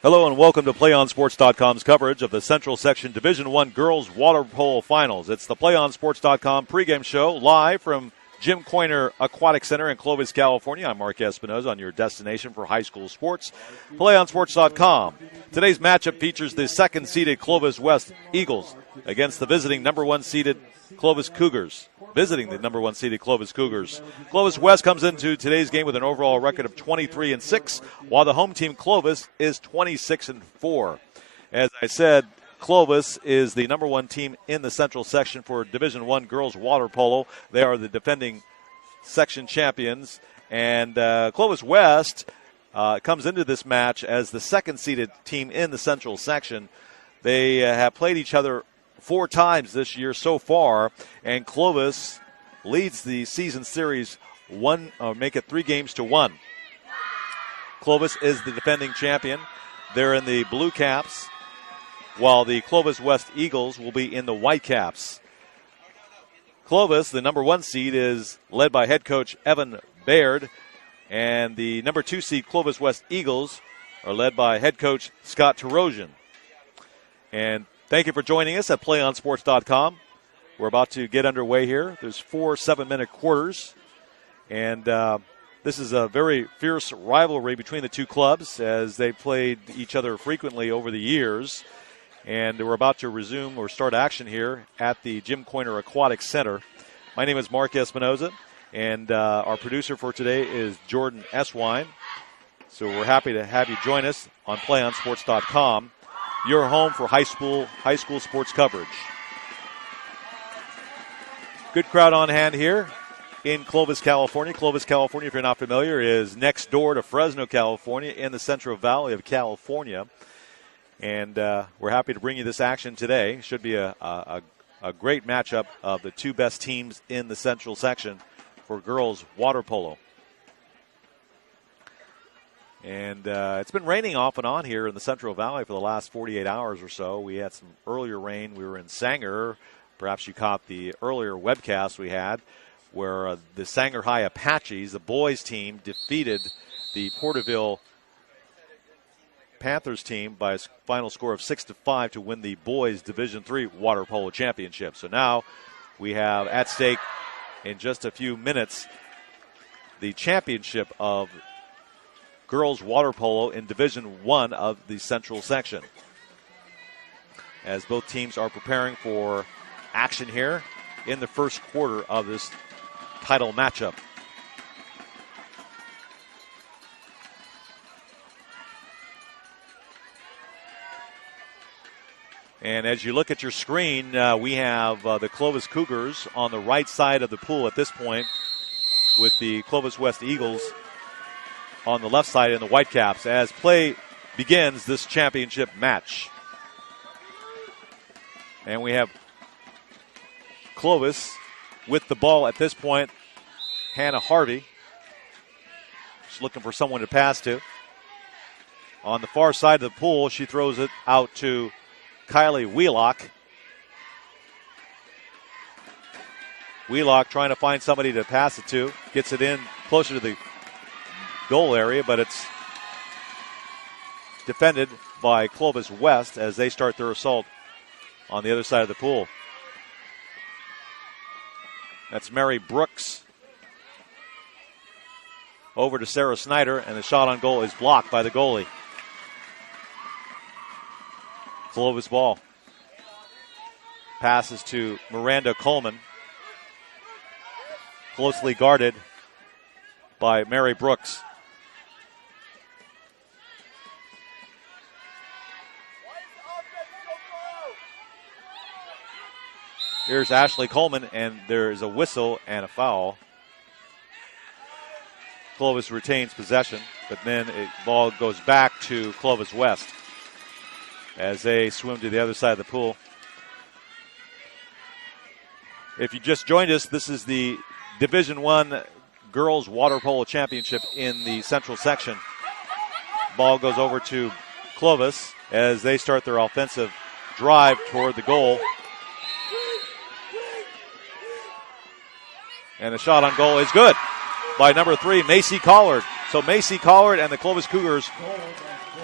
Hello and welcome to PlayOnSports.com's coverage of the Central Section Division I Girls Water Polo Finals. It's the PlayOnSports.com pregame show live from Jim Coyner Aquatic Center in Clovis, California. I'm Mark Espinoza on your destination for high school sports, PlayOnSports.com. Today's matchup features the second-seeded Clovis West Eagles against the visiting number one-seeded Clovis Cougars. Clovis West comes into today's game with an overall record of 23-6, while the home team Clovis is 26-4. As I said, Clovis is the number one team in the Central Section for Division I girls water polo. They are the defending section champions, and Clovis West comes into this match as the second-seeded team in the Central Section. They have played each other 4 times this year so far, and Clovis leads the season series 3-1. Clovis is the defending champion. They're in the blue caps, while the Clovis West Eagles will be in the white caps. Clovis, the number 1 seed, is led by head coach Evan Baird, and the number 2 seed Clovis West Eagles are led by head coach Scott Terosian. And thank you for joining us at PlayOnSports.com. We're about to get underway here. There's 4 7-minute quarters, and this is a very fierce rivalry between the two clubs as they played each other frequently over the years. And we're about to resume or start action here at the Jim Coyner Aquatic Center. My name is Mark Espinoza, and our producer for today is Jordan Eswine. So we're happy to have you join us on PlayOnSports.com, your home for high school sports coverage. Good crowd on hand here in Clovis, California. Clovis, California, if you're not familiar, is next door to Fresno, California, in the Central Valley of California. And we're happy to bring you this action today. Should be a great matchup of the 2 best teams in the Central Section for girls water polo. And it's been raining off and on here in the Central Valley for the last 48 hours or so. We had some earlier rain. We were in Sanger. Perhaps you caught the earlier webcast we had where the Sanger High Apaches, the boys team, defeated the Porterville Panthers team by a final score of 6-5 to win the boys Division III water polo championship. So now we have at stake in just a few minutes the championship of girls water polo in Division I of the Central Section, as both teams are preparing for action here in the first quarter of this title matchup. And as you look at your screen, we have the Clovis Cougars on the right side of the pool at this point, with the Clovis West Eagles on the left side in the Whitecaps as play begins this championship match. And we have Clovis with the ball at this point. Hannah Harvey just looking for someone to pass to. On the far side of the pool, she throws it out to Kylie Wheelock. Wheelock trying to find somebody to pass it to. Gets it in closer to the goal area, but it's defended by Clovis West as they start their assault on the other side of the pool. That's Mary Brooks over to Sarah Snyder, and the shot on goal is blocked by the goalie. Clovis ball. Passes to Miranda Coleman. Closely guarded by Mary Brooks. Here's Ashley Coleman, and there is a whistle and a foul. Clovis retains possession, but then the ball goes back to Clovis West as they swim to the other side of the pool. If you just joined us, this is the Division I Girls Water Polo Championship in the Central Section. Ball goes over to Clovis as they start their offensive drive toward the goal. And the shot on goal is good by number 3, Macy Collard. So Macy Collard and the Clovis Cougars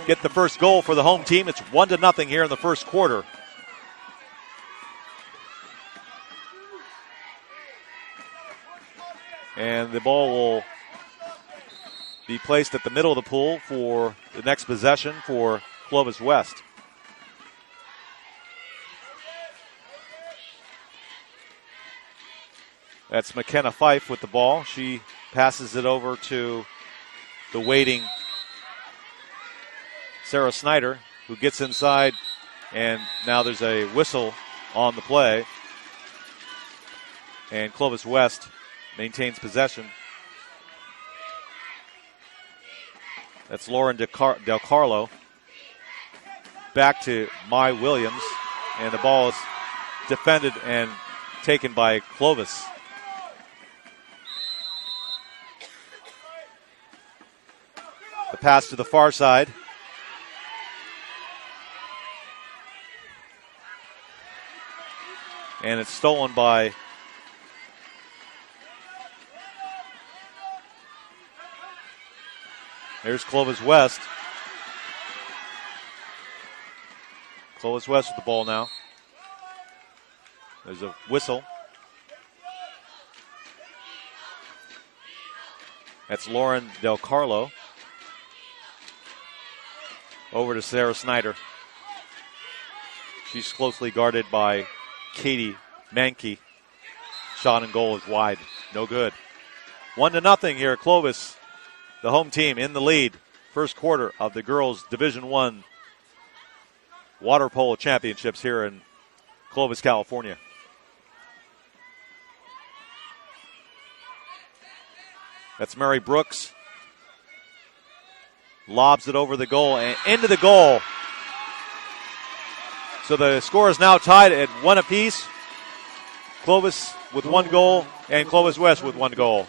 get the first goal for the home team. It's 1-0 here in the first quarter. And the ball will be placed at the middle of the pool for the next possession for Clovis West. That's McKenna Fife with the ball. She passes it over to the waiting Sarah Snyder, who gets inside, and now there's a whistle on the play. And Clovis West maintains possession. That's Lauren Del Carlo. Back to Mai Williams, and the ball is defended and taken by Clovis. The pass to the far side. And it's stolen by there's Clovis West. Clovis West with the ball now. There's a whistle. That's Lauren Del Carlo. Over to Sarah Snyder. She's closely guarded by Katie Mankey. Shot and goal is wide. No good. 1-0 here. Clovis, the home team, in the lead. First quarter of the girls' Division I water polo championships here in Clovis, California. That's Mary Brooks. Lobs it over the goal and into the goal. So the score is now tied at 1 apiece. Clovis with 1 goal and Clovis West with 1 goal.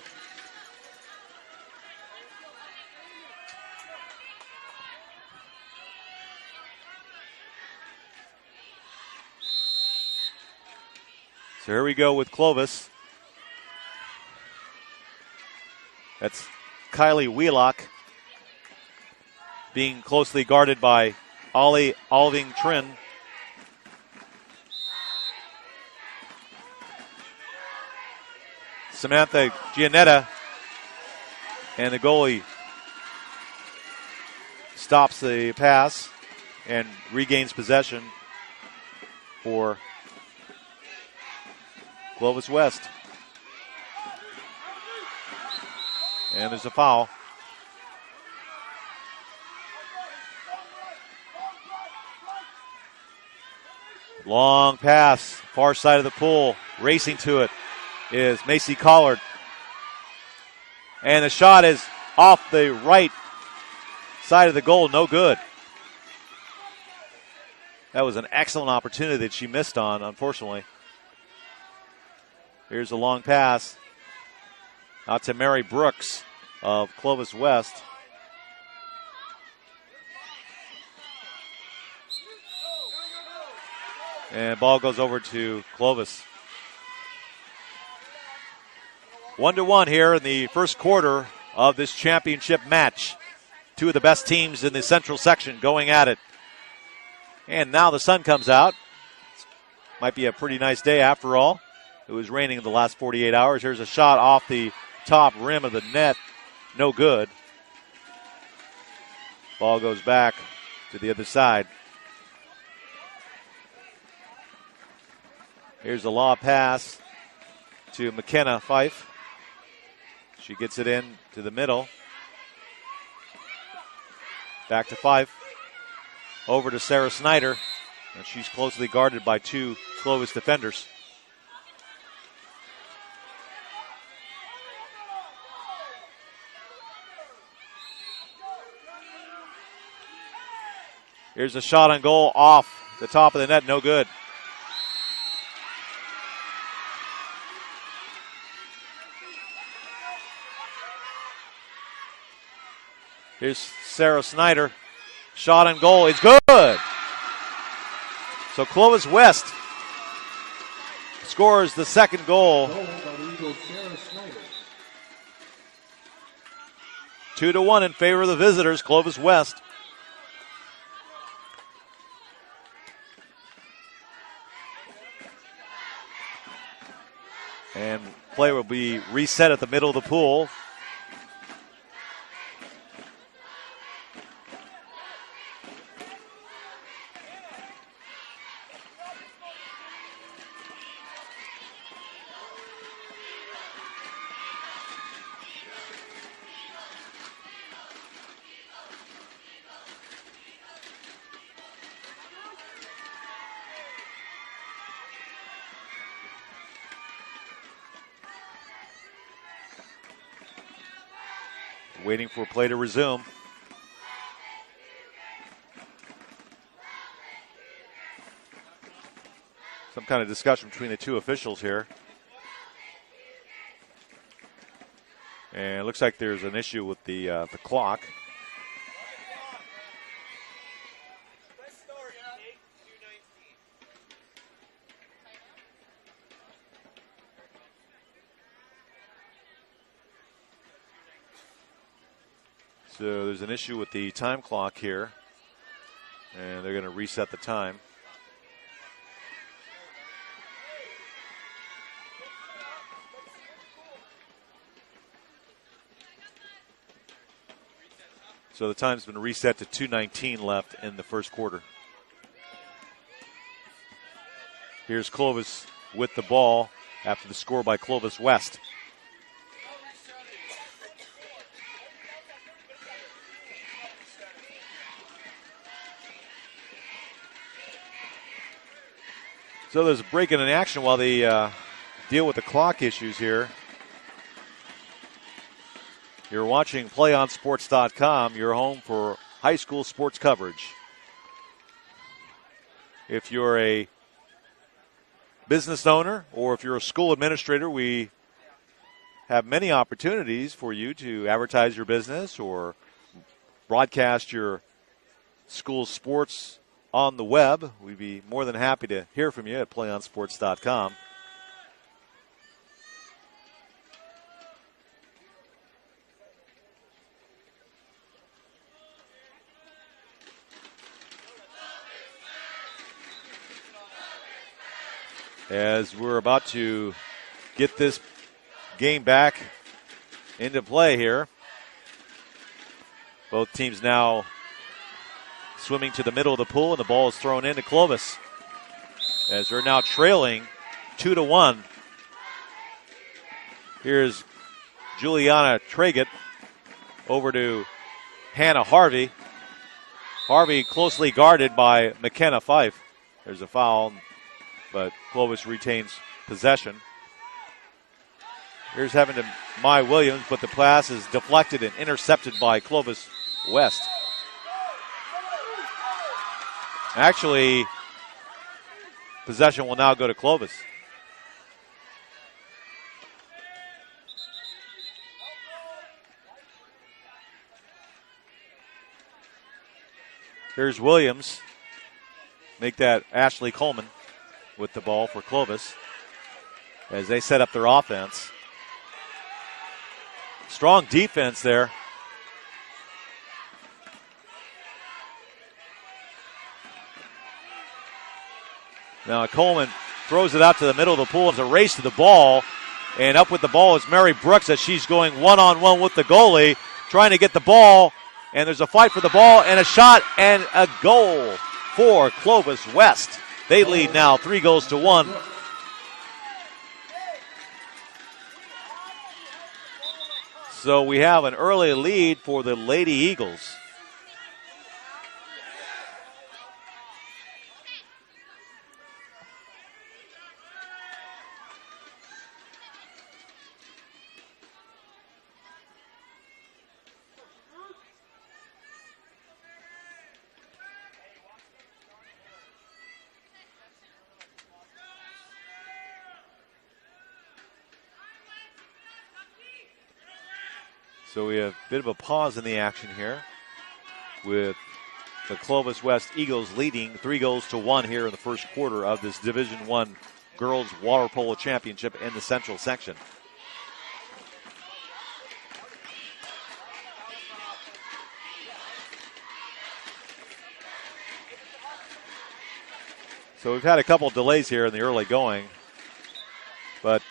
So here we go with Clovis. That's Kylie Wheelock being closely guarded by Ollie Alving Trin. Samantha Giannetta, and the goalie stops the pass and regains possession for Clovis West. And there's a foul. Long pass, far side of the pool. Racing to it is Macy Collard. And the shot is off the right side of the goal, no good. That was an excellent opportunity that she missed on, unfortunately. Here's a long pass out to Mary Brooks of Clovis West. And ball goes over to Clovis. 1-1 here in the first quarter of this championship match. Two of the best teams in the central section going at it. And now the sun comes out. Might be a pretty nice day after all. It was raining in the last 48 hours. Here's a shot off the top rim of the net. No good. Ball goes back to the other side. Here's a lob pass to McKenna Fife. She gets it in to the middle. Back to Fife. Over to Sarah Snyder. And she's closely guarded by 2 Clovis defenders. Here's a shot on goal off the top of the net. No good. Here's Sarah Snyder. Shot on goal is good. So Clovis West scores the second goal. 2-1 in favor of the visitors, Clovis West. And play will be reset at the middle of the pool. Waiting for play to resume. Some kind of discussion between the two officials here. And it looks like there's an issue with the clock. So there's an issue with the time clock here, and they're going to reset the time. So the time's been reset to 2:19 left in the first quarter. Here's Clovis with the ball after the score by Clovis West. So there's a break in action while they deal with the clock issues here. You're watching PlayOnSports.com, your home for high school sports coverage. If you're a business owner or if you're a school administrator, we have many opportunities for you to advertise your business or broadcast your school sports on the web. We'd be more than happy to hear from you at PlayOnSports.com. As we're about to get this game back into play here. Both teams now swimming to the middle of the pool, and the ball is thrown into Clovis as they're now trailing 2-1. Here's Juliana Traget over to Hannah Harvey. Harvey closely guarded by McKenna Fife. There's a foul, but Clovis retains possession. Here's having to Mai Williams, but the pass is deflected and intercepted by Clovis West. Actually, possession will now go to Clovis. Here's Williams. Make that Ashley Coleman with the ball for Clovis as they set up their offense. Strong defense there. Now Coleman throws it out to the middle of the pool. It's a race to the ball. And up with the ball is Mary Brooks as she's going one-on-one with the goalie, trying to get the ball. And there's a fight for the ball and a shot and a goal for Clovis West. They lead now 3-1. So we have an early lead for the Lady Eagles. So we have a bit of a pause in the action here with the Clovis West Eagles leading 3-1 here in the first quarter of this Division I Girls Water Polo Championship in the Central section. So we've had a couple delays here in the early going. But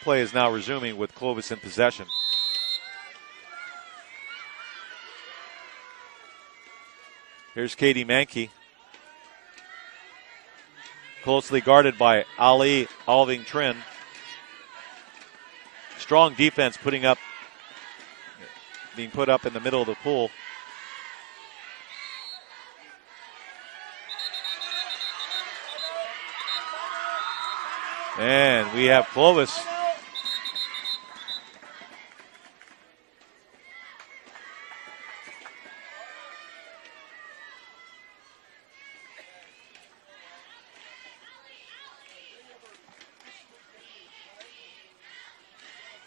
play is now resuming with Clovis in possession. Here's Katie Mankey. Closely guarded by Ali Alving Trin. Strong defense being put up in the middle of the pool. And we have Clovis.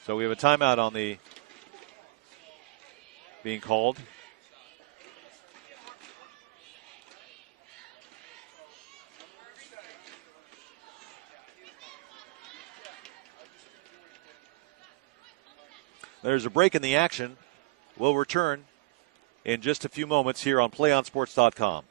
So we have a timeout on the being called. There's a break in the action. We'll return in just a few moments here on PlayOnSports.com.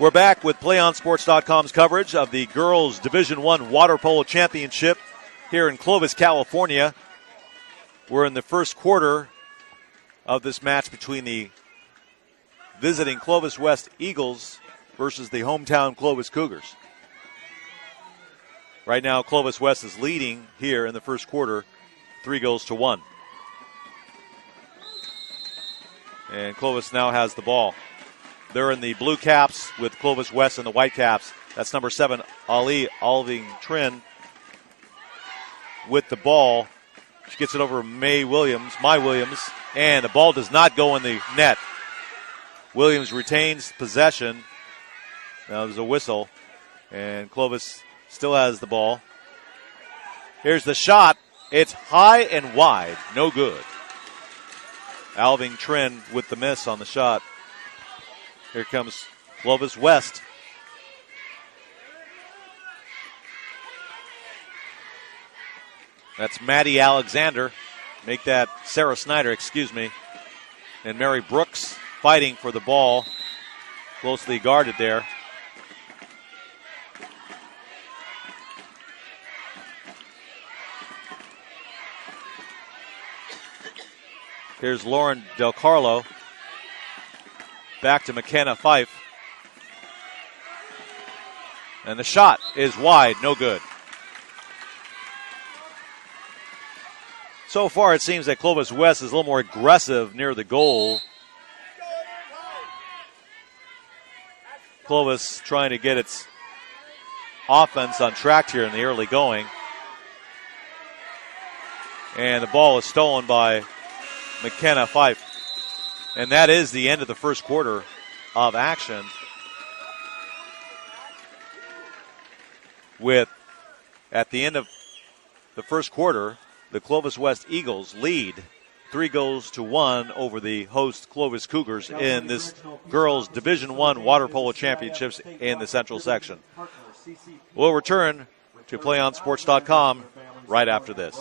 We're back with PlayOnSports.com's coverage of the Girls Division I Water Polo Championship here in Clovis, California. We're in the first quarter of this match between the visiting Clovis West Eagles versus the hometown Clovis Cougars. Right now, Clovis West is leading here in the first quarter, 3-1. And Clovis now has the ball. They're in the blue caps with Clovis West in the white caps. That's number 7, Ali Alving Trin with the ball. She gets it over Mai Williams, and the ball does not go in the net. Williams retains possession. Now there's a whistle, and Clovis still has the ball. Here's the shot. It's high and wide, no good. Alving Trin with the miss on the shot. Here comes Clovis West. That's Maddie Alexander. Make that Sarah Snyder, And Mary Brooks fighting for the ball. Closely guarded there. Here's Lauren Del Carlo. Back to McKenna Fife. And the shot is wide, no good. So far, it seems that Clovis West is a little more aggressive near the goal. Clovis trying to get its offense on track here in the early going. And the ball is stolen by McKenna Fife. And that is the end of the first quarter of action. With, at the end of the first quarter, the Clovis West Eagles lead 3-1 over the host Clovis Cougars in this Girls Division I Water Polo Championships in the Central Section. We'll return to PlayOnSports.com right after this.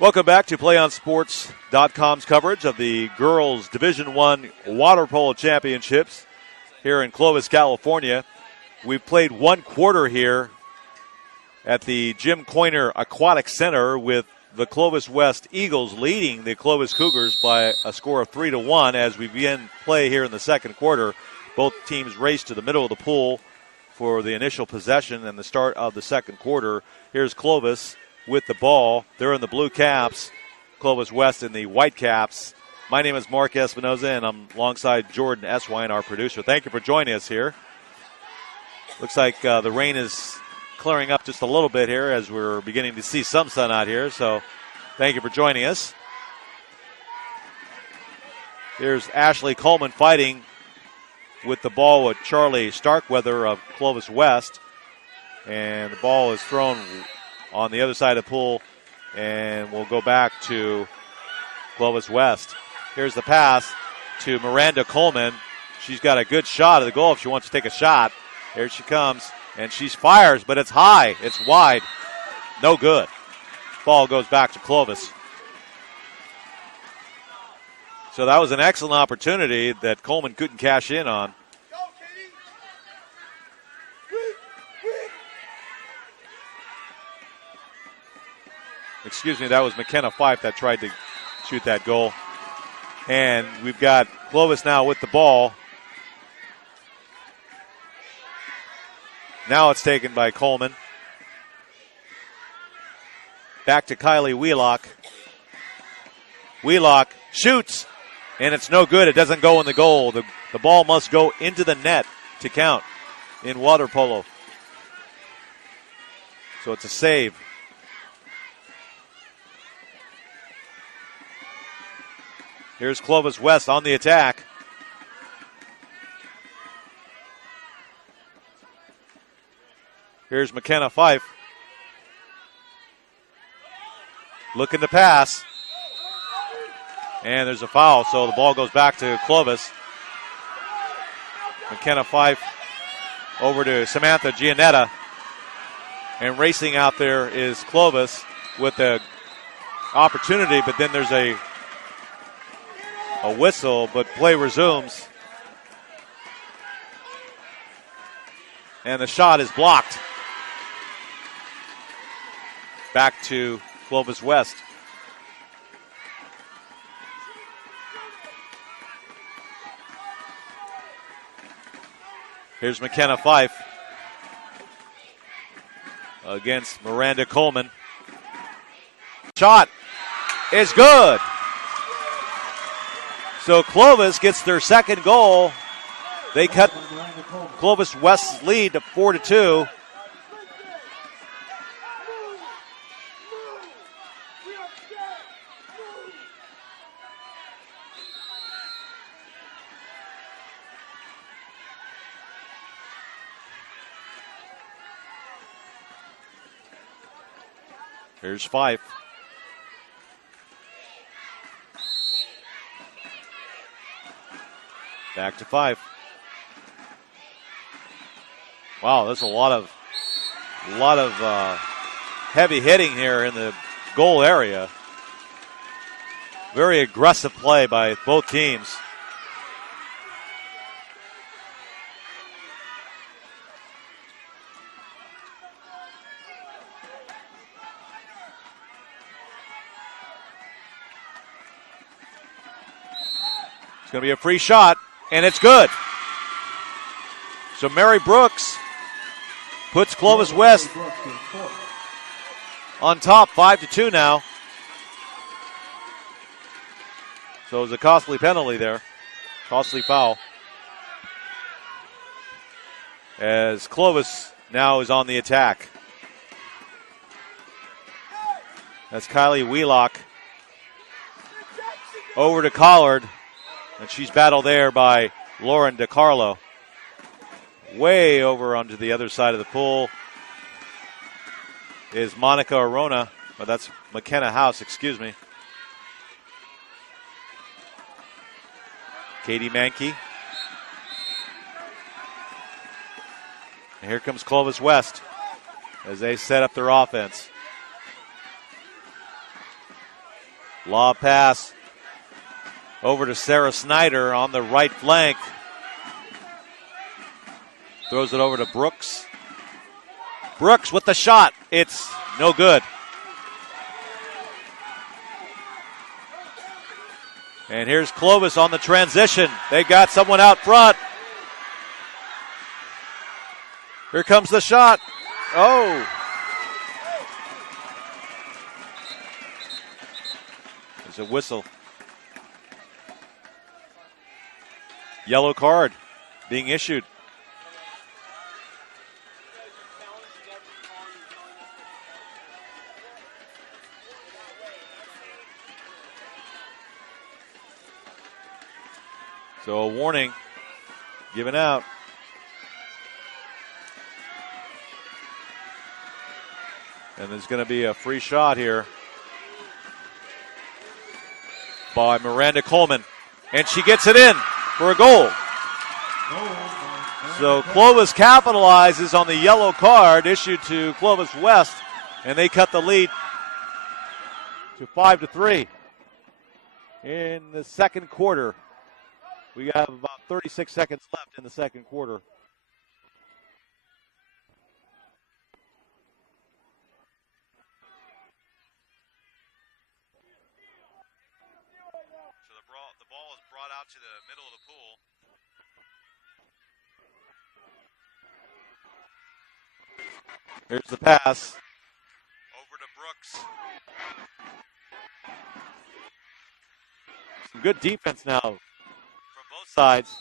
Welcome back to PlayOnSports.com's coverage of the Girls Division I Water Polo Championships here in Clovis, California. We've played one quarter here at the Jim Coyner Aquatic Center with the Clovis West Eagles leading the Clovis Cougars by a score of 3-1 as we begin play here in the second quarter. Both teams race to the middle of the pool for the initial possession and the start of the second quarter. Here's Clovis with the ball. They're in the blue caps. Clovis West in the white caps. My name is Mark Espinoza, and I'm alongside Jordan Eswine, our producer. Thank you for joining us here. Looks like the rain is clearing up just a little bit here as we're beginning to see some sun out here. So thank you for joining us. Here's Ashley Coleman fighting with the ball with Charlie Starkweather of Clovis West. And the ball is thrown on the other side of the pool, and we'll go back to Clovis West. Here's the pass to Miranda Coleman. She's got a good shot at the goal if she wants to take a shot. Here she comes, and she fires, but it's high. It's wide. No good. Ball goes back to Clovis. So that was an excellent opportunity that Coleman couldn't cash in on. Excuse me, that was McKenna Fife that tried to shoot that goal. And we've got Clovis now with the ball. Now it's taken by Coleman. Back to Kylie Wheelock. Wheelock shoots, and it's no good. It doesn't go in the goal. The ball must go into the net to count in water polo. So it's a save. Here's Clovis West on the attack. Here's McKenna Fife. Looking to pass. And there's a foul, so the ball goes back to Clovis. McKenna Fife over to Samantha Giannetta. And racing out there is Clovis with the opportunity, but then there's a whistle, but play resumes. And the shot is blocked. Back to Clovis West. Here's McKenna Fife against Miranda Coleman. Shot is good. So Clovis gets their second goal. They cut Clovis West's lead to 4-2. Here's Fife. Back to Fife. Wow, there's a lot of heavy hitting here in the goal area. Very aggressive play by both teams. It's going to be a free shot, and it's good. So Mary Brooks puts Clovis West on top, 5-2 now. So it was a costly penalty there, costly foul. As Clovis now is on the attack. That's Kylie Wheelock over to Collard, and she's battled there by Lauren DiCarlo. Way over onto the other side of the pool is Monica Arona. Oh, that's McKenna House, excuse me. Katie Mankey. And here comes Clovis West as they set up their offense. Lob pass over to Sarah Snyder on the right flank. Throws it over to Brooks. Brooks with the shot. It's no good. And here's Clovis on the transition. They got someone out front. Here comes the shot. Oh. There's a whistle. Yellow card being issued. So a warning given out. And there's going to be a free shot here by Miranda Coleman. And she gets it in for a goal. So Clovis capitalizes on the yellow card issued to Clovis West, and they cut the lead to 5-3 in the second quarter. We have about 36 seconds left in the second quarter. So the ball is brought out to the middle of the pool. Here's the pass. Over to Brooks. Some good defense now from both sides.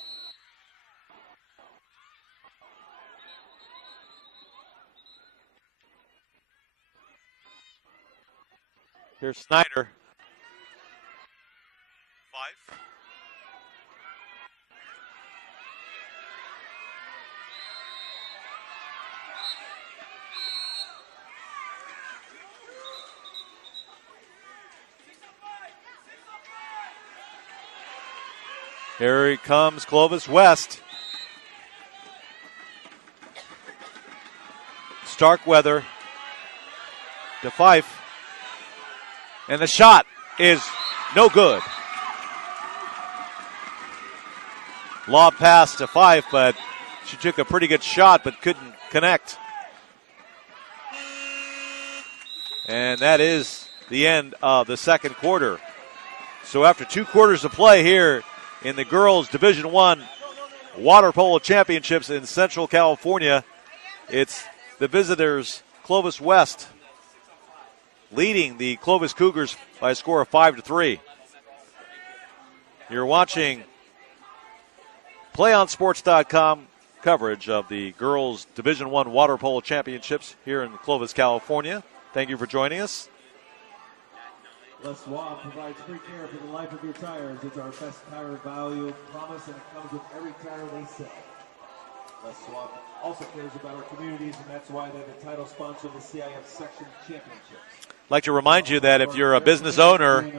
Here's Snyder. 5. Here he comes, Clovis West. Starkweather to Fife. And the shot is no good. Lob pass to Fife, but she took a pretty good shot but couldn't connect. And that is the end of the second quarter. So after 2 quarters of play here in the girls' Division I Water Polo Championships in Central California, it's the visitors, Clovis West, leading the Clovis Cougars by a score of 5-3. You're watching PlayOnSports.com coverage of the girls' Division I Water Polo Championships here in Clovis, California. Thank you for joining us. Les Schwab provides free care for the life of your tires. It's our best tire value promise, and it comes with every tire they sell. Les Schwab also cares about our communities, and that's why they're the title sponsor of the CIF Section Championships. I'd like to remind you that if you're a business owner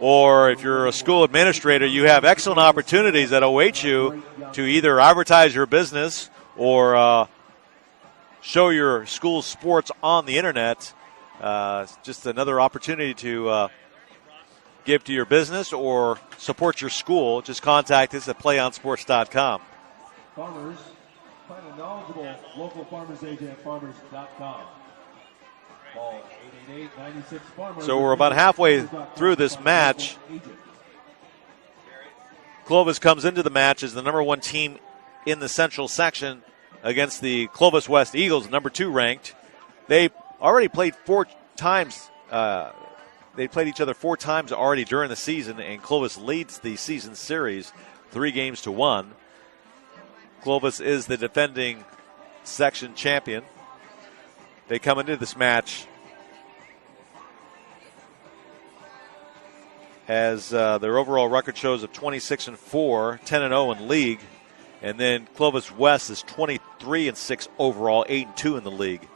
or if you're a school administrator, you have excellent opportunities that await you to either advertise your business or show your school sports on the internet. Just another opportunity to give to your business or support your school. Just contact us at playonsports.com. Farmers, find a knowledgeable local farmers agent at farmers.com. Call 888-96-FARMERS. So we're about halfway through this match. Clovis comes into the match as the number 1 team in the Central section against the Clovis West Eagles, number 2 ranked. They already played 4 times. They played each other 4 times already during the season, and Clovis leads the season series 3-1. Clovis is the defending section champion. They come into this match as their overall record shows of 26-4, 10-0 in league, and then Clovis West is 23-6 overall, 8-2 in the league.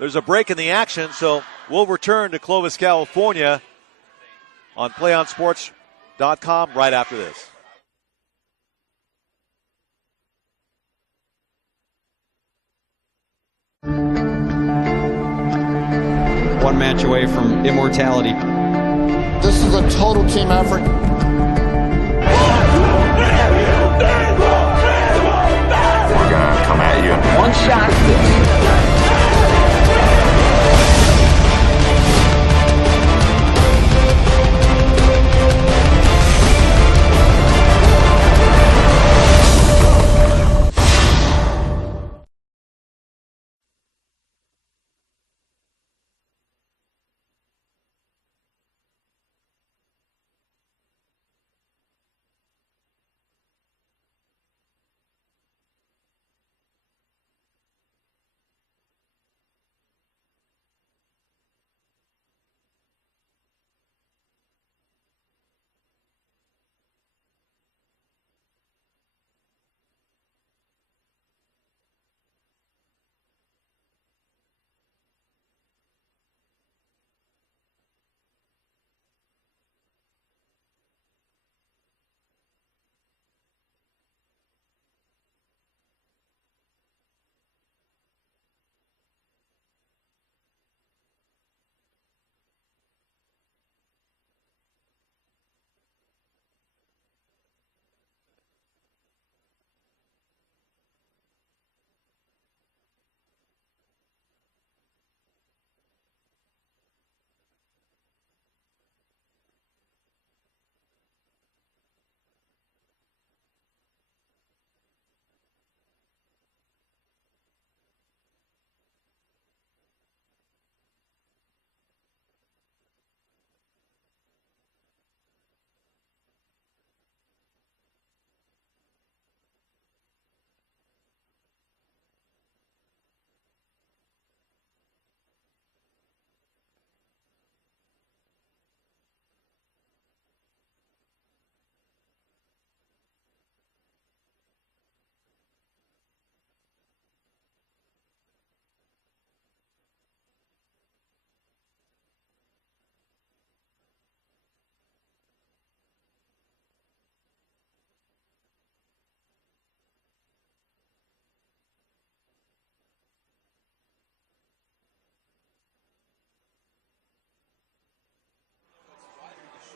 There's a break in the action, so we'll return to Clovis, California on PlayOnSports.com right after this. one match away from immortality. This is a total team effort. We're gonna come at you. One shot at this.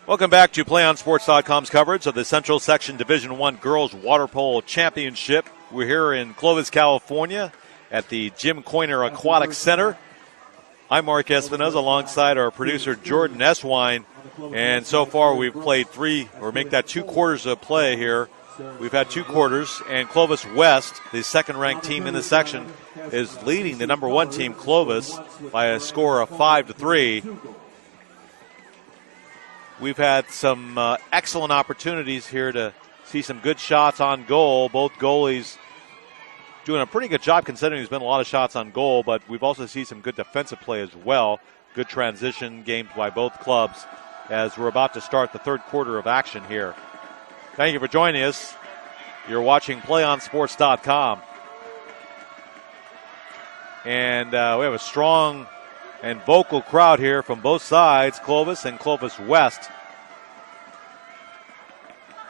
Welcome back to PlayOnSports.com's coverage of the Central Section Division I Girls Water Polo Championship. We're here in Clovis, California at the Jim Coyner Aquatic Center. I'm Mark Espinoza alongside our producer Jordan Eswine. And so far we've played two quarters of play here. We've had 2 quarters, and Clovis West, the second-ranked team in the section, is leading the number 1 team, Clovis, by a score of 5-3. We've had some excellent opportunities here to see some good shots on goal. Both goalies doing a pretty good job considering there's been a lot of shots on goal, but we've also seen some good defensive play as well. Good transition games by both clubs as we're about to start the third quarter of action here. Thank you for joining us. You're watching PlayOnSports.com. And we have a strong and vocal crowd here from both sides, Clovis and Clovis West,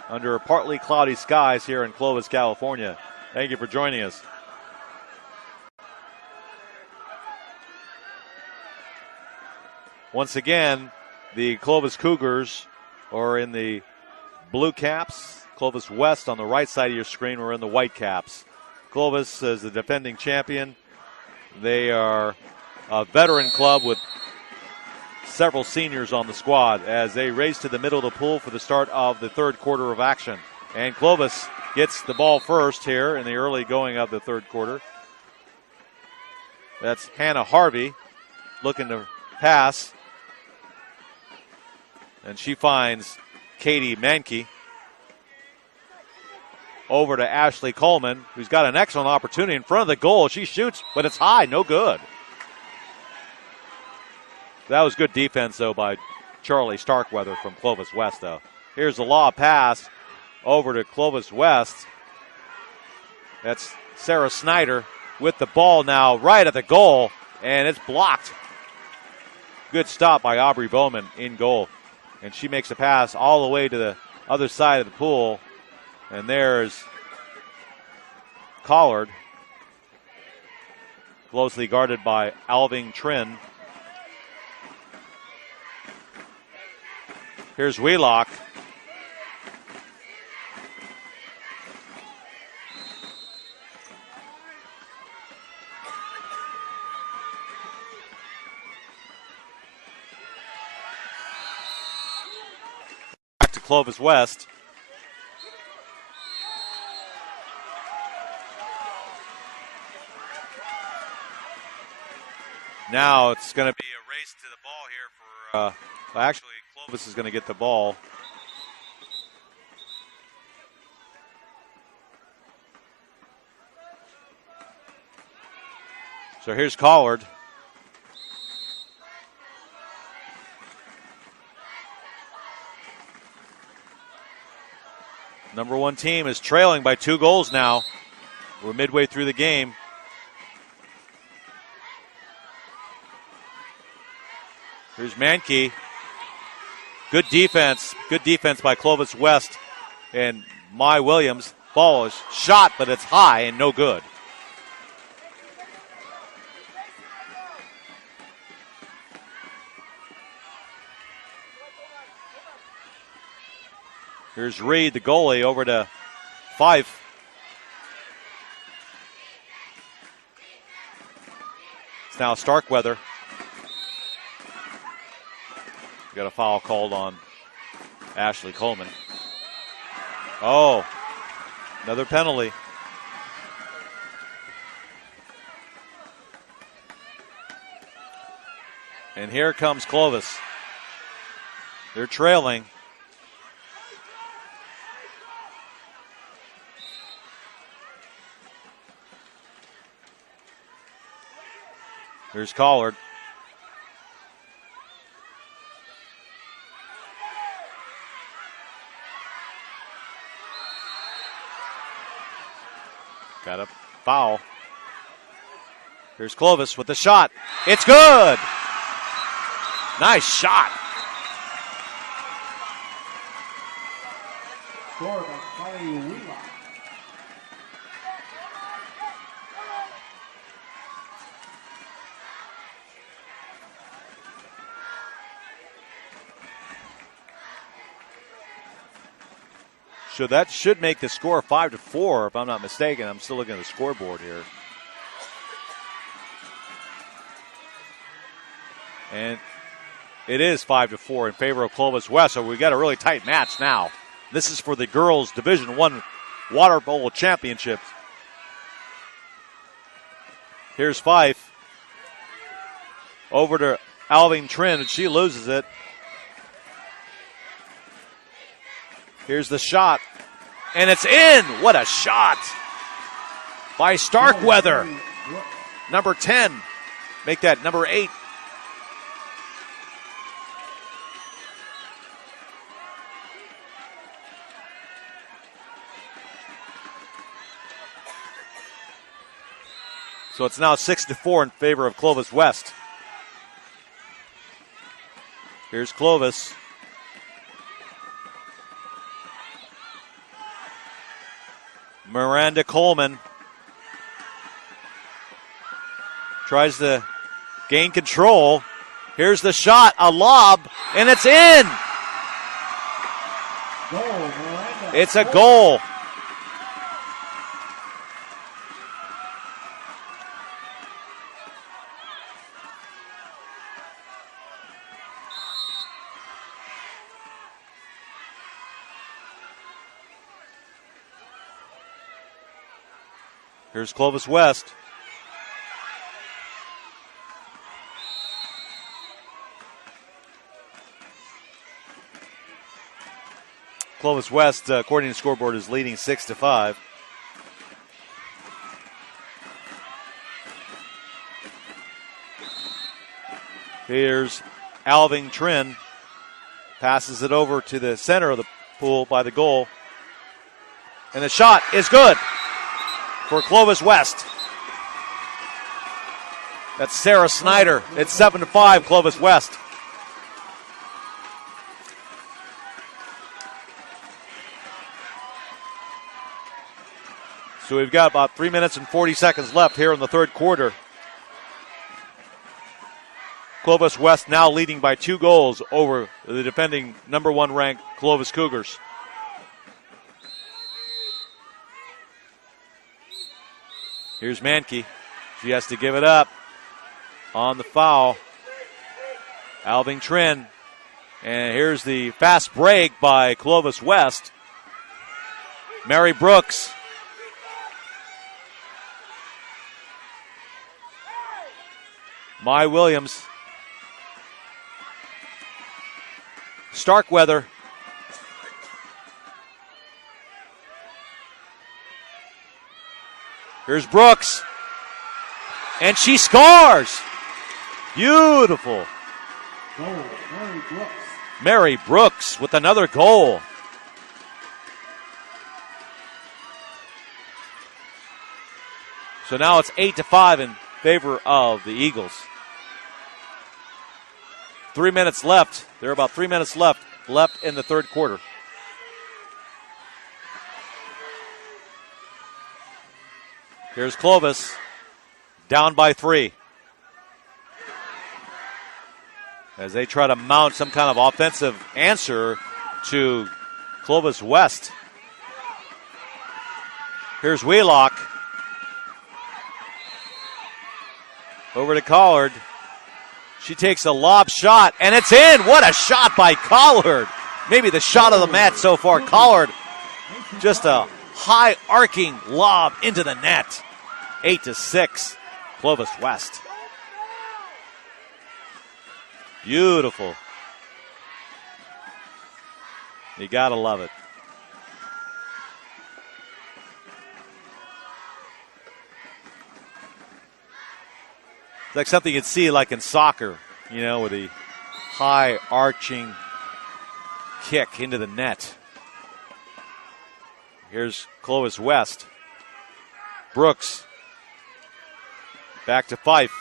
under partly cloudy skies here in Clovis, California. Thank you for joining us. Once again, the Clovis Cougars are in the blue caps. Clovis West on the right side of your screen, we're in the white caps. Clovis is the defending champion. They are a veteran club with several seniors on the squad as they race to the middle of the pool for the start of the third quarter of action. And Clovis gets the ball first here in the early going of the third quarter. That's Hannah Harvey looking to pass. And she finds Katie Mankey. Over to Ashley Coleman, who's got an excellent opportunity in front of the goal. She shoots, but it's high, no good. That was good defense, though, by Charlie Starkweather from Clovis West, though. Here's the law pass over to Clovis West. That's Sarah Snyder with the ball now right at the goal, and it's blocked. Good stop by Aubrey Bowman in goal. And she makes a pass all the way to the other side of the pool. And there's Collard, closely guarded by Alving Trin. Here's Wheelock. Back to Clovis West. Now it's going to be a race to the ball here for, actually, Clovis is going to get the ball. So here's Collard. Number one team is trailing by 2 goals now. We're midway through the game. Here's Mankey. Good defense by Clovis West and Mai Williams. Ball is shot, but it's high and no good. Here's Reed, the goalie, over to Fife. It's now Starkweather. Got a foul called on Ashley Coleman. Oh, another penalty. And here comes Clovis. They're trailing. Here's Collard. Got a foul. Here's Clovis with the shot. It's good. Nice shot. Score by Carly Wheelock. So that should make the score 5-4, if I'm not mistaken. I'm still looking at the scoreboard here. And it is 5-4 in favor of Clovis West, so we've got a really tight match now. This is for the girls' Division I Water Polo Championship. Here's Fife. Over to Alvin Trin, and she loses it. Here's the shot, and it's in. What a shot by Starkweather. Number 10. Make that number 8. So it's now 6-4 in favor of Clovis West. Here's Clovis. Miranda Coleman tries to gain control. Here's the shot, a lob, and it's in. Goal, Miranda. It's a goal. Here's Clovis West. Clovis West, according to the scoreboard, is leading 6-5. Here's Alvin Trin. Passes it over to the center of the pool by the goal. And the shot is good for Clovis West. That's Sarah Snyder. It's 7-5, Clovis West. So we've got about 3 minutes and 40 seconds left here in the third quarter. Clovis West now leading by 2 goals over the defending number 1 ranked Clovis Cougars. Here's Mankey. She has to give it up on the foul. Alving Trin. And here's the fast break by Clovis West. Mary Brooks. Mai Williams. Starkweather. Here's Brooks. And she scores. Beautiful. Goal, Mary Brooks. Mary Brooks with another goal. So now it's 8-5 in favor of the Eagles. 3 minutes left. There are about 3 minutes left in the third quarter. Here's Clovis, down by 3. As they try to mount some kind of offensive answer to Clovis West. Here's Wheelock. Over to Collard. She takes a lob shot, and it's in. What a shot by Collard. Maybe the shot of the match so far. Collard, just a high arcing lob into the net. 8-6, Clovis West. Beautiful. You gotta love it. It's like something you'd see like in soccer, you know, with a high arching kick into the net. Here's Clovis West. Brooks. Back to Fife.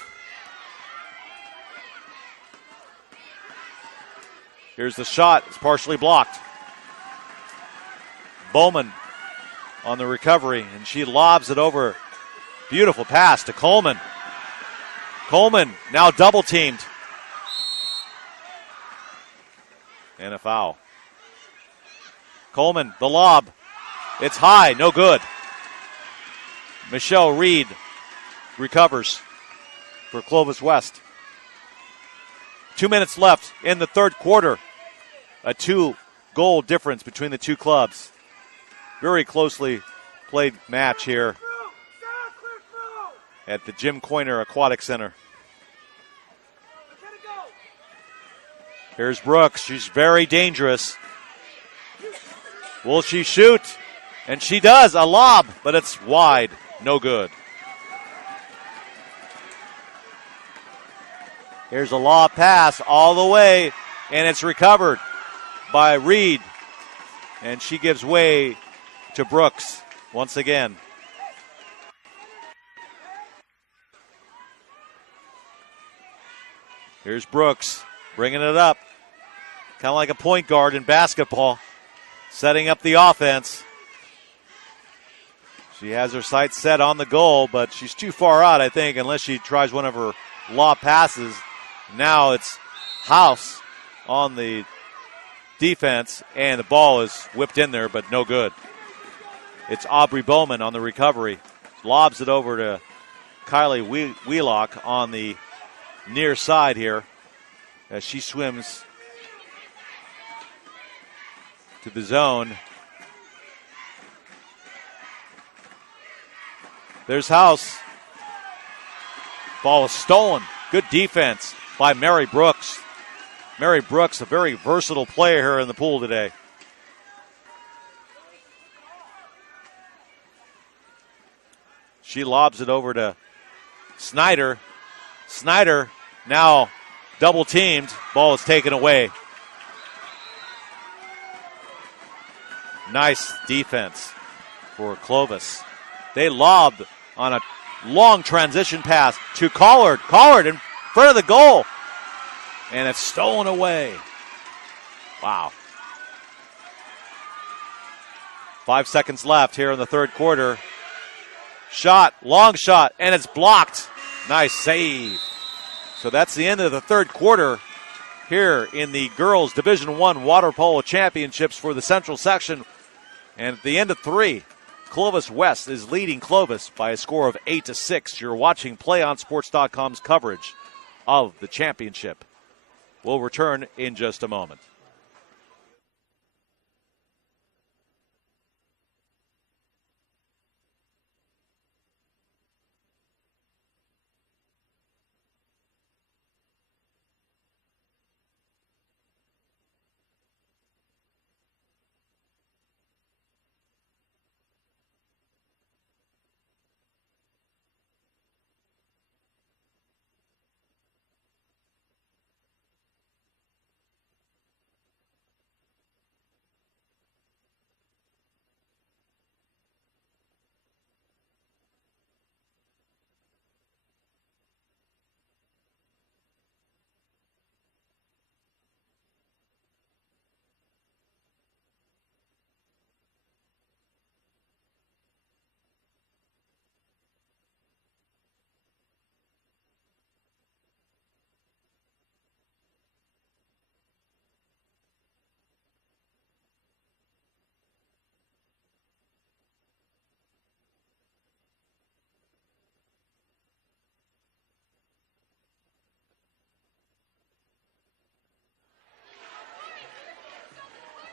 Here's the shot. It's partially blocked. Bowman on the recovery, and she lobs it over. Beautiful pass to Coleman. Coleman now double teamed. And a foul. Coleman, the lob. It's high, no good. Michelle Reed recovers for Clovis West. 2 minutes left in the third quarter. A 2-goal difference between the two clubs. Very closely played match here at the Jim Coyner Aquatic Center. Here's Brooks. She's very dangerous. Will she shoot? And she does. A lob, but it's wide. No good. Here's a lob pass all the way, and it's recovered by Reed. And she gives way to Brooks once again. Here's Brooks bringing it up. Kind of like a point guard in basketball, setting up the offense. She has her sights set on the goal, but she's too far out, I think, unless she tries one of her lob passes. Now it's House on the defense, and the ball is whipped in there, but no good. It's Aubrey Bowman on the recovery. Lobs it over to Kylie Wheelock on the near side here as she swims to the zone. There's House. Ball is stolen. Good defense by Mary Brooks. Mary Brooks, a very versatile player here in the pool today. She lobs it over to Snyder. Snyder now double teamed. Ball is taken away. Nice defense for Clovis. They lobbed on a long transition pass to Collard. Collard in front of the goal. And it's stolen away. Wow. 5 seconds left here in the third quarter. Shot, long shot, and it's blocked. Nice save So that's the end of the third quarter here in the girls Division I water polo championships for the Central section. And at the end of 3, Clovis West is leading Clovis by a score of 8-6. You're watching PlayOnSports.com's coverage of the championship. We'll return in just a moment.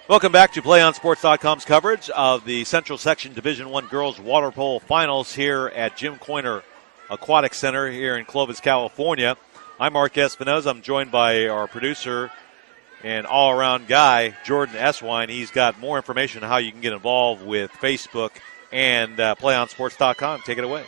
Welcome back to PlayOnSports.com's coverage of the Central Section Division I Girls Water Polo Finals here at Jim Coyner Aquatic Center here in Clovis, California. I'm Mark Espinoza. I'm joined by our producer and all-around guy, Jordan Eswine. He's got more information on how you can get involved with Facebook and PlayOnSports.com. Take it away.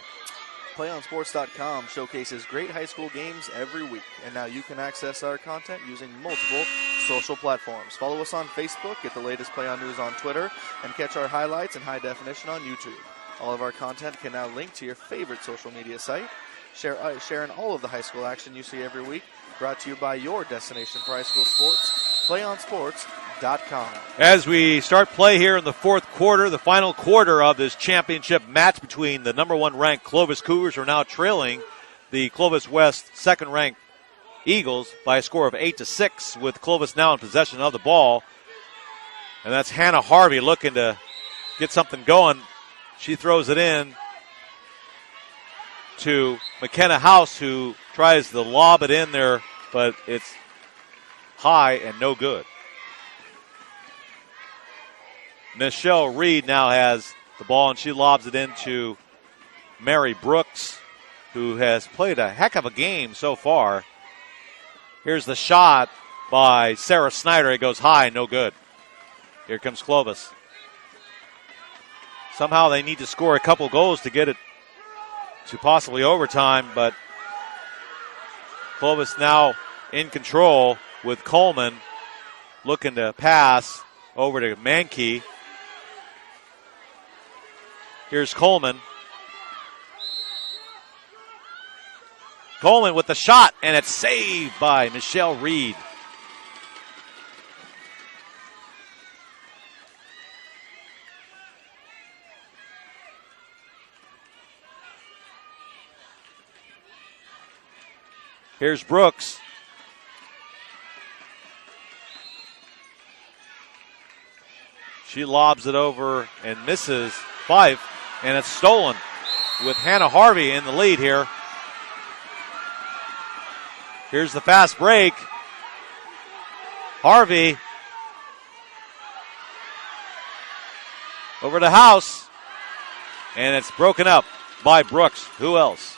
PlayOnSports.com showcases great high school games every week, and now you can access our content using multiple social platforms. Follow us on Facebook, get the latest Play On news on Twitter, and catch our highlights in high definition on YouTube. All of our content can now link to your favorite social media site. Sharing all of the high school action you see every week. Brought to you by your destination for high school sports, PlayOnSports.com. As we start play here in the fourth quarter, the final quarter of this championship match between the number 1 ranked Clovis Cougars, who are now trailing the Clovis West second-ranked Eagles by a score of 8-6, with Clovis now in possession of the ball. And that's Hannah Harvey looking to get something going. She throws it in to McKenna House, who tries to lob it in there, but it's high and no good. Michelle Reed now has the ball, and she lobs it into Mary Brooks, who has played a heck of a game so far. Here's the shot by Sarah Snyder. It goes high, no good. Here comes Clovis. Somehow they need to score a couple goals to get it to possibly overtime, but Clovis now in control with Coleman looking to pass over to Mankey. Here's Coleman. Coleman with the shot, and it's saved by Michelle Reed. Here's Brooks. She lobs it over and misses Fife, and it's stolen with Hannah Harvey in the lead here. Here's the fast break. Harvey over to House, and it's broken up by Brooks. Who else?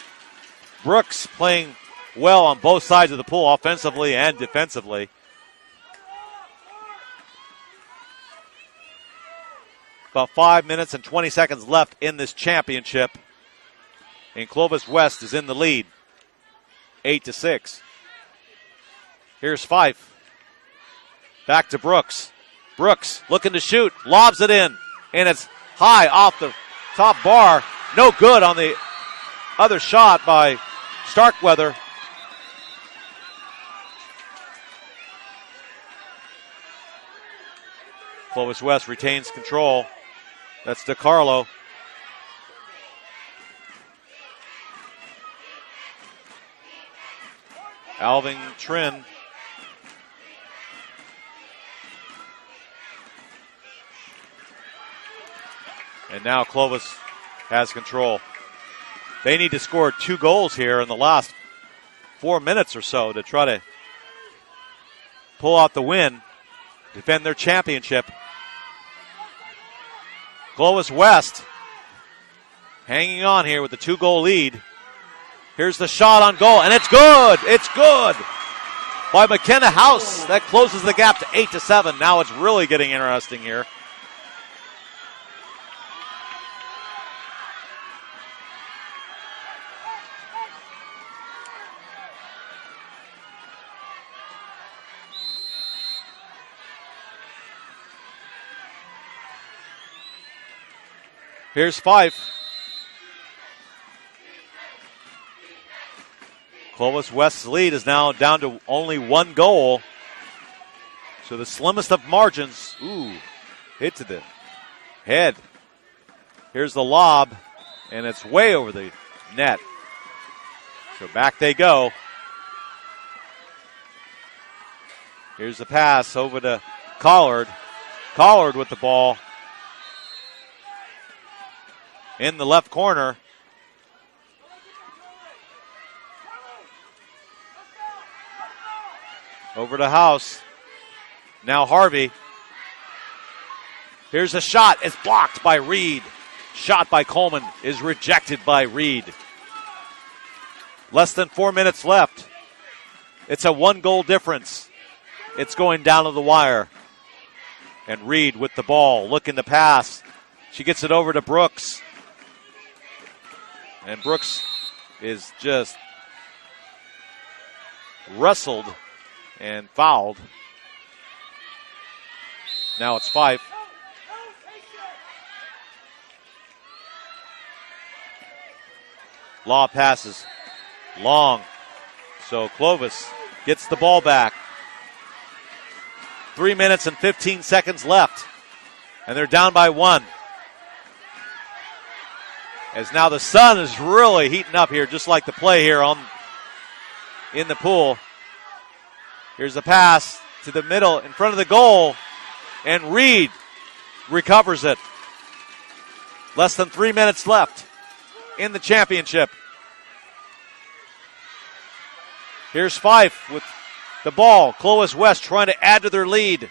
Brooks playing well on both sides of the pool, offensively and defensively. About 5 minutes and 20 seconds left in this championship. And Clovis West is in the lead, 8-6. Here's Fife. Back to Brooks. Brooks looking to shoot, lobs it in, and it's high off the top bar. No good on the other shot by Starkweather. Clovis West retains control. That's DeCarlo. Alvin Trin. And now Clovis has control. They need to score 2 goals here in the last 4 minutes or so to try to pull out the win, defend their championship. Clovis West hanging on here with the 2-goal lead. Here's the shot on goal, and it's good. It's good by McKenna House. That closes the gap to 8-7. Now it's really getting interesting here. Here's Fife. Clovis West's lead is now down to only 1 goal. So the slimmest of margins. Ooh, hit to the head. Here's the lob, and it's way over the net. So back they go. Here's the pass over to Collard. Collard with the ball in the left corner. Over to House. Now Harvey. Here's a shot. It's blocked by Reed. Shot by Coleman is rejected by Reed. Less than 4 minutes left. It's a 1-goal difference. It's going down to the wire. And Reed with the ball, looking to pass. She gets it over to Brooks. And Brooks is just wrestled and fouled. Now it's Fife. Law passes long. So Clovis gets the ball back. 3 minutes and 15 seconds left. And they're down by 1. As now the sun is really heating up here, just like the play here in the pool. Here's the pass to the middle in front of the goal, and Reed recovers it. Less than 3 minutes left in the championship. Here's Fife with the ball. Clovis West trying to add to their lead.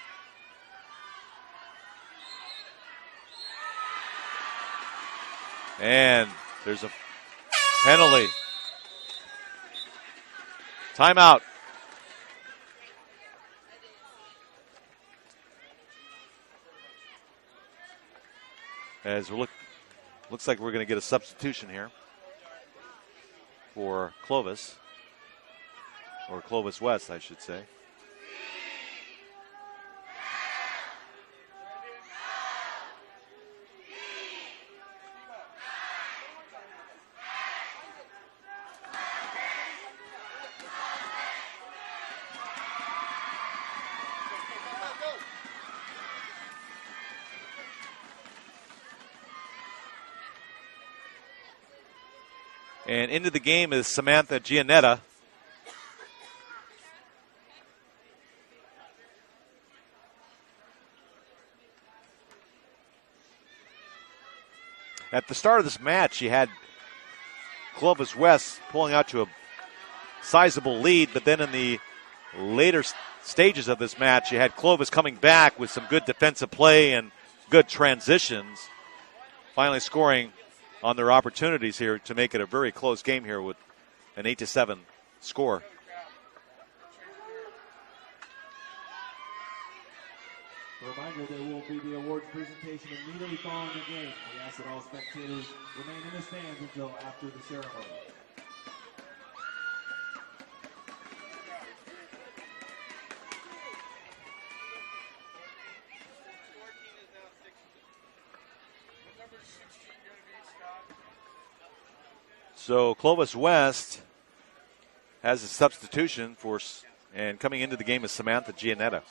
And there's a penalty. Timeout. As we looks like we're going to get a substitution here for Clovis, or Clovis West, I should say. And into the game is Samantha Giannetta. At the start of this match, you had Clovis West pulling out to a sizable lead, but then in the later stages of this match, you had Clovis coming back with some good defensive play and good transitions, finally scoring on their opportunities here to make it a very close game here with an 8-7 score. A reminder, there will be the awards presentation immediately following the game. We ask that all spectators remain in the stands until after the ceremony. So Clovis West has a substitution and coming into the game is Samantha Giannetta.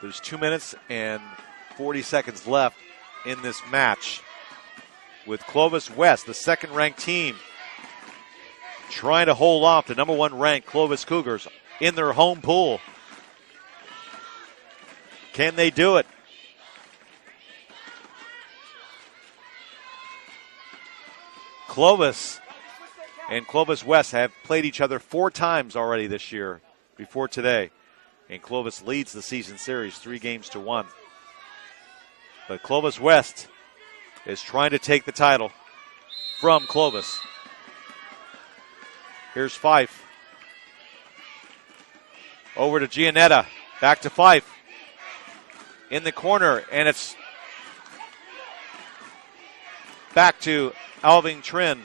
There's 2 minutes and 40 seconds left in this match, with Clovis West, the second-ranked team, trying to hold off the number 1 ranked Clovis Cougars in their home pool. Can they do it? Clovis and Clovis West have played each other 4 times already this year before today. And Clovis leads the season series 3-1. But Clovis West is trying to take the title from Clovis. Here's Fife. Over to Giannetta. Back to Fife. In the corner, and it's back to Alvin Trin.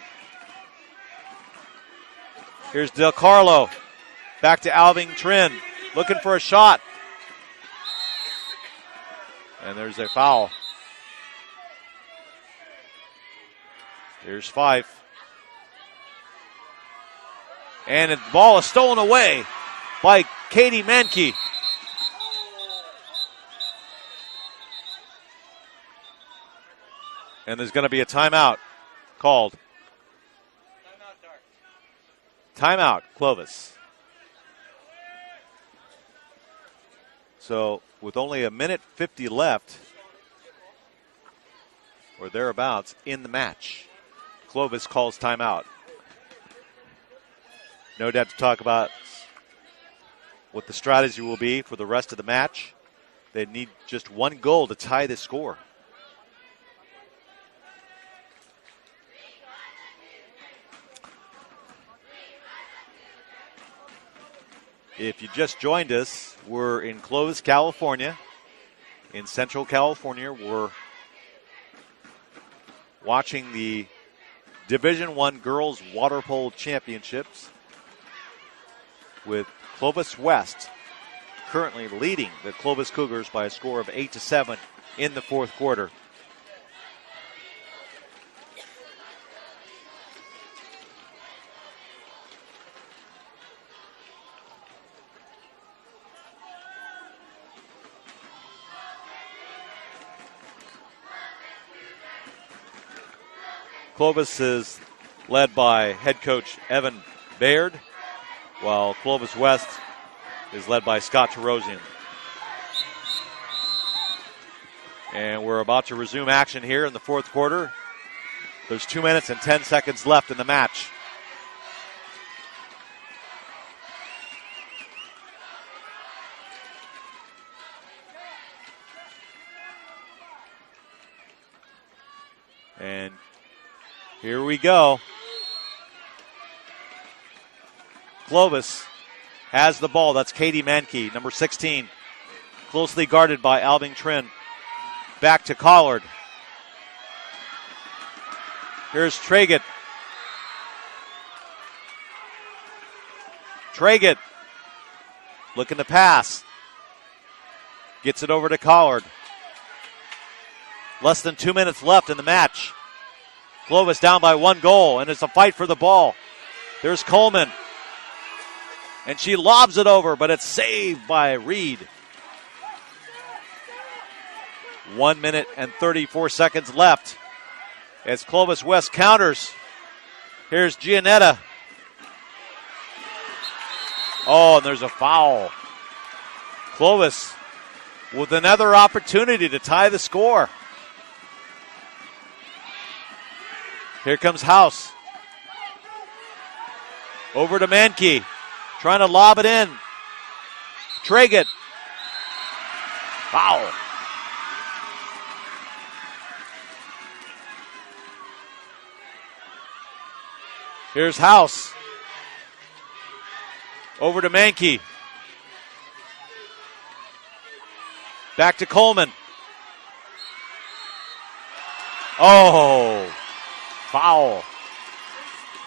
Here's Del Carlo. Back to Alvin Trin. Looking for a shot. And there's a foul. Here's Fife. And the ball is stolen away by Katie Mankey. And there's going to be a timeout called. Timeout, Clovis. So with only 1:50 left, or thereabouts, in the match, Clovis calls timeout. No doubt to talk about what the strategy will be for the rest of the match. They need just 1 goal to tie the score. If you just joined us, we're in Clovis, California. In Central California, we're watching the Division I Girls Water Polo Championships with Clovis West currently leading the Clovis Cougars by a score of 8-7 in the 4th quarter. Clovis is led by head coach Evan Baird, while Clovis West is led by Scott Tarosian. And we're about to resume action here in the 4th quarter. There's 2 minutes and 10 seconds left in the match. And here we go. Clovis has the ball. That's Katie Mankey, number 16. Closely guarded by Alvin Trin. Back to Collard. Here's Traget. Traget looking to pass. Gets it over to Collard. Less than 2 minutes left in the match. Clovis down by 1 goal, and it's a fight for the ball. There's Coleman. And she lobs it over, but it's saved by Reed. 1 minute and 34 seconds left as Clovis West counters. Here's Giannetta. Oh, and there's a foul. Clovis with another opportunity to tie the score. Here comes House. Over to Mankey. Trying to lob it in. Traget. Foul. Here's House. Over to Mankey. Back to Coleman. Oh, foul.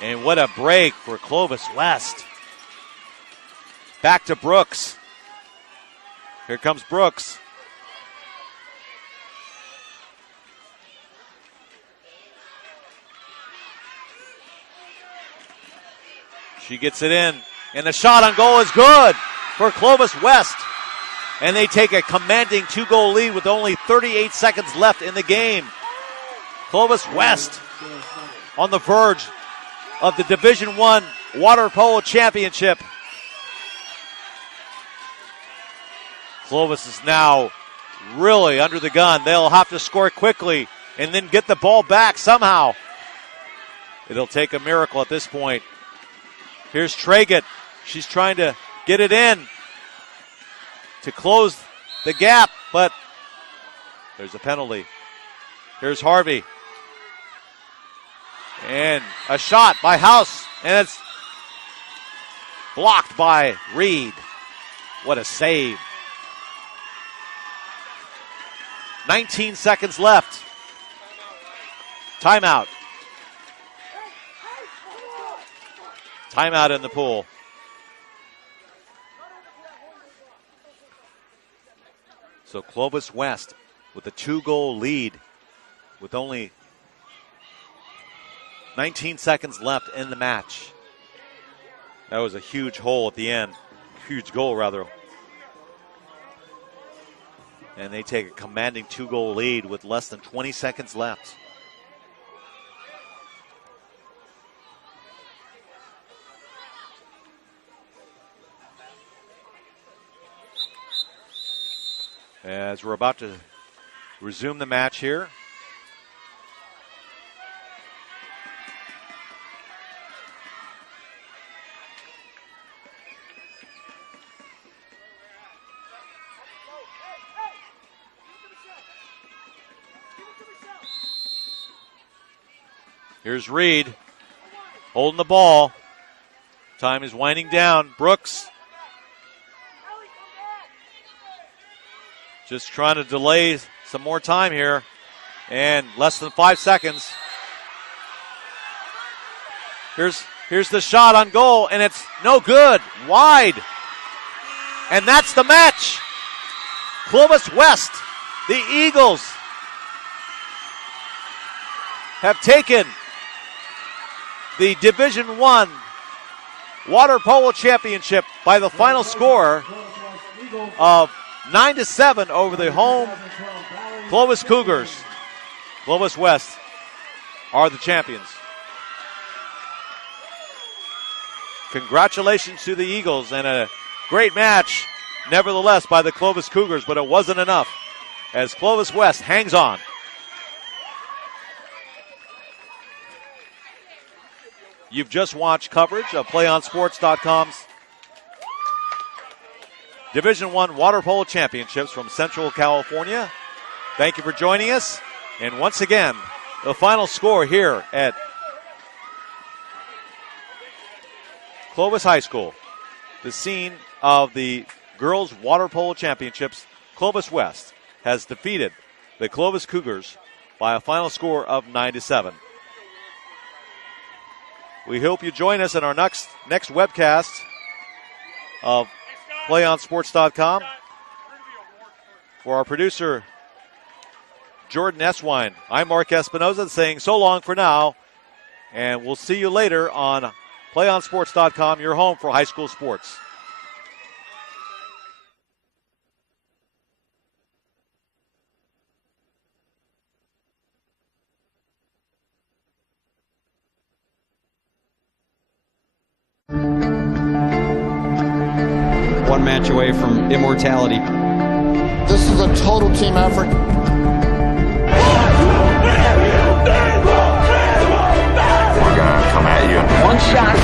And what a break for Clovis West. Back to Brooks. Here comes Brooks. She gets it in. And the shot on goal is good for Clovis West. and they take a commanding 2-goal lead with only 38 seconds left in the game. Clovis West on the verge of the Division I Water Polo Championship. Clovis is now really under the gun. They'll have to score quickly and then get the ball back somehow. It'll take a miracle at this point. Here's Traget. She's trying to get it in to close the gap, but there's a penalty. Here's Harvey. And a shot by House, and it's blocked by Reed. What a save. 19 seconds left. Timeout. Timeout in the pool. So Clovis West with a 2-goal lead with only 19 seconds left in the match. That was a huge hole at the end. Huge goal, rather. And they take a commanding 2-goal lead with less than 20 seconds left. As we're about to resume the match here. Here's Reed holding the ball. Time is winding down. Brooks just trying to delay some more time here. And less than 5 seconds. Here's the shot on goal, and it's no good. Wide. And that's the match. Clovis West, the Eagles, have taken the Division I Water Polo Championship by the final score of 9-7 over the home Clovis Cougars. Clovis West are the champions. Congratulations to the Eagles, and a great match nevertheless by the Clovis Cougars, but it wasn't enough as Clovis West hangs on. You've just watched coverage of PlayOnSports.com's Division I Water Polo Championships from Central California. Thank you for joining us. And once again, the final score here at Clovis High School, the scene of the Girls Water Polo Championships. Clovis West has defeated the Clovis Cougars by a final score of 9-7. We hope you join us in our next webcast of PlayOnSports.com. For our producer, Jordan Eswine, I'm Mark Espinoza saying so long for now, and we'll see you later on PlayOnSports.com, your home for high school sports. One match away from immortality. This is a total team effort. We're gonna come at you. One shot.